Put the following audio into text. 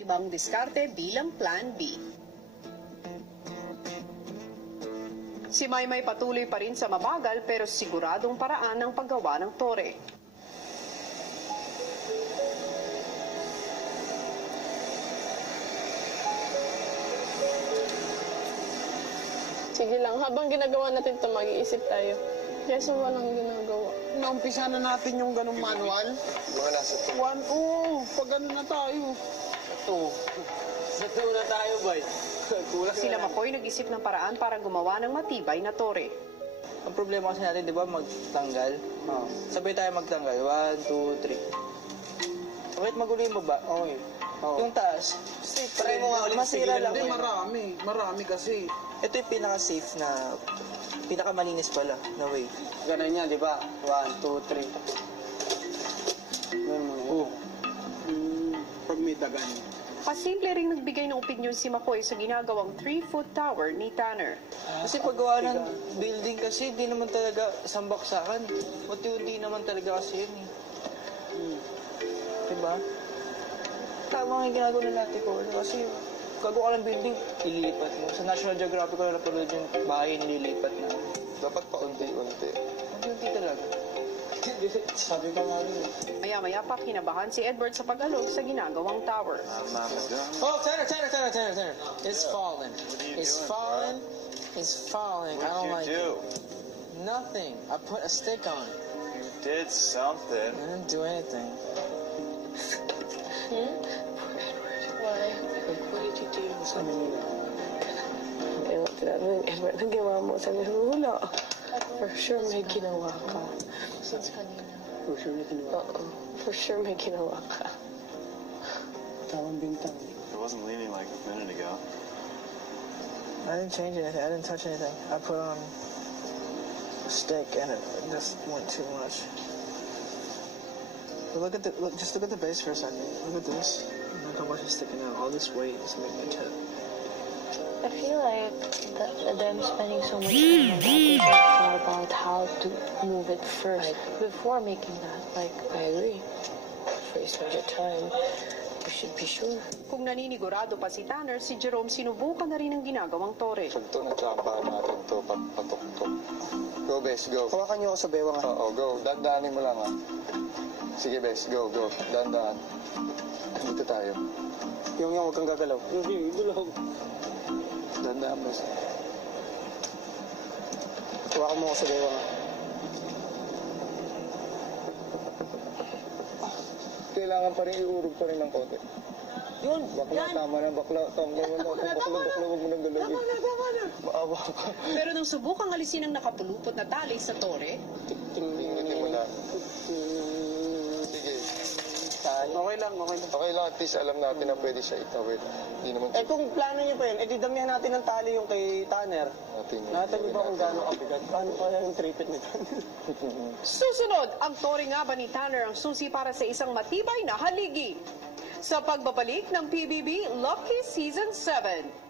ibang diskarte bilang Plan B. Si Maymay patuloy pa rin sa mabagal pero siguradong paraan ng paggawa ng tore. Sige lang, habang ginagawa natin ito, mag-iisip tayo. Kasi walang ginagawa. Naumpisa na natin yung ganung manual. Mga nasa 2. Pag gano'n na tayo. Sa 2 na tayo, boy. Sila Makoy nag-isip ng paraan para gumawa ng matibay na tore. Ang problema kasi natin, di ba, magtanggal? Sabay tayo magtanggal. 1, 2, 3. Bakit magulo yung baba? Okay. Yung taas. Try mo nga ulit. Masira lang. Hindi, marami kasi. Ito yung pinaka-safe na, pinaka-malinis pala na way. Ganun yan, di ba? 1, 2, 3. Ganun mo na yun. Pag may dagan. Pasimple ring nagbigay ng opinyon si Makoy sa ginagawang 3-foot tower ni Tanner. Kasi paggawa ng building kasi, di naman talaga isang baksakan. Unti-unti naman talaga kasi yun eh. Diba? Tama nga yung ginagawa ng natin ko. Kasi gagawa ka ng building, ililipat mo. Sa National Geographic ko na napanood yung bahay nililipat na. Dapat pa unti-unti. Unti-unti talaga. Sabi pa nga rin. Maya-maya pa kinabahan si Edward sa pag-alog sa ginagawang tower. Oh, Tanner! It's falling. It's falling. It's falling. I don't like it. Nothing. I put a stick on it. You did something. I didn't do anything. Why? What did you do? Sabi nila. Ewan, tinanong, Edward, ang gawa mo? Sabi ko, wala. For sure may ginawa ka. For sure may ginawa. For sure may ginawa ka. Tawang bintang. It wasn't leaning like a minute ago. I didn't change anything. I didn't touch anything. I put on a stick and it just went too much. But just look at the base for a second. Look at this. Look how much is sticking out. All this weight is making it tip. I feel like them spending so much time on that, they thought about how to move it first before making that. Like, I agree. Waste your time. You should be sure. Kung naninigurado pa si Tanner, si Jerome sinubukan na rin ang ginagawang tore. Pag ito, natsambahan natin ito, patok-tok. Go, Bes, go. Hawakan niyo ako sa bewang. Oo, go. Dandahanin mo lang, ha. Sige, Bes, go. Dandahan. Dito tayo. Yung huwag kang gagalaw. Yung gulaw. Dandahan, Bes. Hawakan mo ako sa bewang. Kailangan pa rin iurog pa rin ng konti. Yun! Bakla, tama na, bakla. Tama na, bakla, huwag mo nang galawin. Tama na! Maawa ka. Pero nang subukang alisin ang nakapulupot na tali sa tore, Tingnan mo na. Sige. Okay lang. Okay lang, at least alam natin na pwede siya itawid. Hindi naman Kung plano niyo pa yun, damihan natin ng tali yung kay Tanner. Natin ba kung gaano kabigat? Paano kaya yung tripit ni Tanner? susunod, ang tore nga ba ni Tanner ang susi para sa isang matibay na haligi? Sa pagbabalik ng PBB Lucky Season 7.